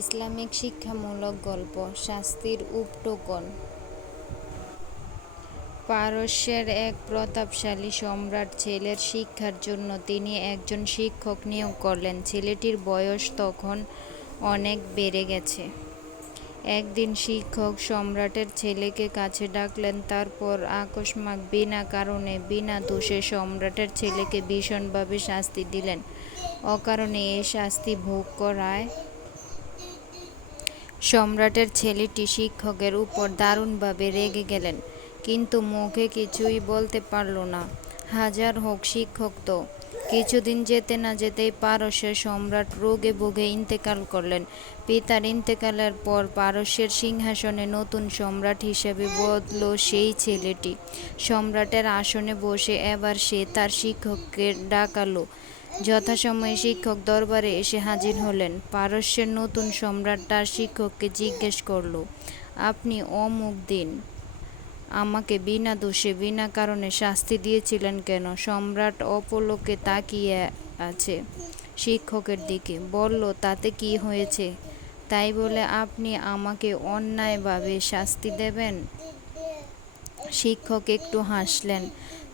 Islamic শিক্ষামূলক গল্প, শাস্তির উপটোকন। পারস্যের এক প্রতাপশালী সম্রাট ছেলের শিক্ষার জন্য তিনি একজন শিক্ষক নিয়োগ করলেন। ছেলেটির বয়স তখন অনেক বেড়ে গেছে। একদিন শিক্ষক সম্রাটের ছেলেকে কাছে ডাকলেন, তারপর আকস্মাক বিনা কারণে, বিনা দোষে সম্রাটের ছেলেকে ভীষণভাবে শাস্তি দিলেন। অকারণে এই শাস্তি ভোগ করায় সম্রাটের ছেলেটি শিক্ষকের উপর দারুণভাবে রেগে গেলেন, কিন্তু মুখে কিছুই বলতে পারল না। হাজার হোক, শিক্ষক তো। কিছুদিন যেতে না যেতেই পারস্যের সম্রাট রোগে ভোগে ইন্তেকাল করলেন। পিতার ইন্তেকালের পর পারস্যের সিংহাসনে নতুন সম্রাট হিসেবে বদল সেই ছেলেটি। সম্রাটের আসনে বসে এবার সে তার শিক্ষককে ডাকালো। যথাসময়ে শিক্ষক দরবারে এসে হাজির হলেন। পারস্যের নতুন সম্রাট তার শিক্ষককে জিজ্ঞেস করল, আপনি অমুক দিন আমাকে বিনা দোষে, বিনা কারণে শাস্তি দিয়েছিলেন কেন? সম্রাট অপলোকে তাকিয়ে আছে শিক্ষকের দিকে। বলল, তাতে কি হয়েছে? তাই বলে আপনি আমাকে অন্যায়ভাবে শাস্তি দেবেন? শিক্ষক একটু হাসলেন।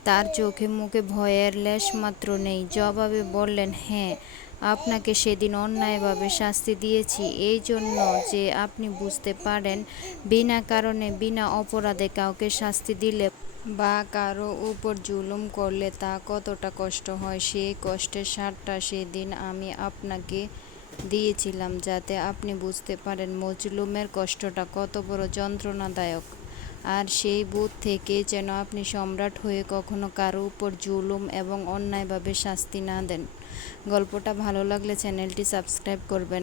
তার চোখে মুখে ভয়ের লেশমাত্র নেই। জবাবে বললেন হ্যাঁ আপনাকে সেদিন অন্যায়ভাবে শাস্তি দিয়েছি। এই জন্য যে আপনি বুঝতে পারেন, বিনা কারণে, বিনা অপরাধে কাউকে শাস্তি দিলে বা কারও উপর জুলুম করলে তা কতটা কষ্ট হয়, সেই কষ্টের সারটা সেদিন আমি আপনাকে দিয়েছিলাম যাতে আপনি বুঝতে পারেন। মজলুমের কষ্টটা কত বড় যন্ত্রণাদায়ক। আর সেই বোধ থেকে যেন আপনি সম্রাট হয়ে কখনো কারও উপর জুলুম এবং অন্যায়ভাবে শাস্তি না দেন। গল্পটা ভালো লাগলে চ্যানেলটি সাবস্ক্রাইব করবেন।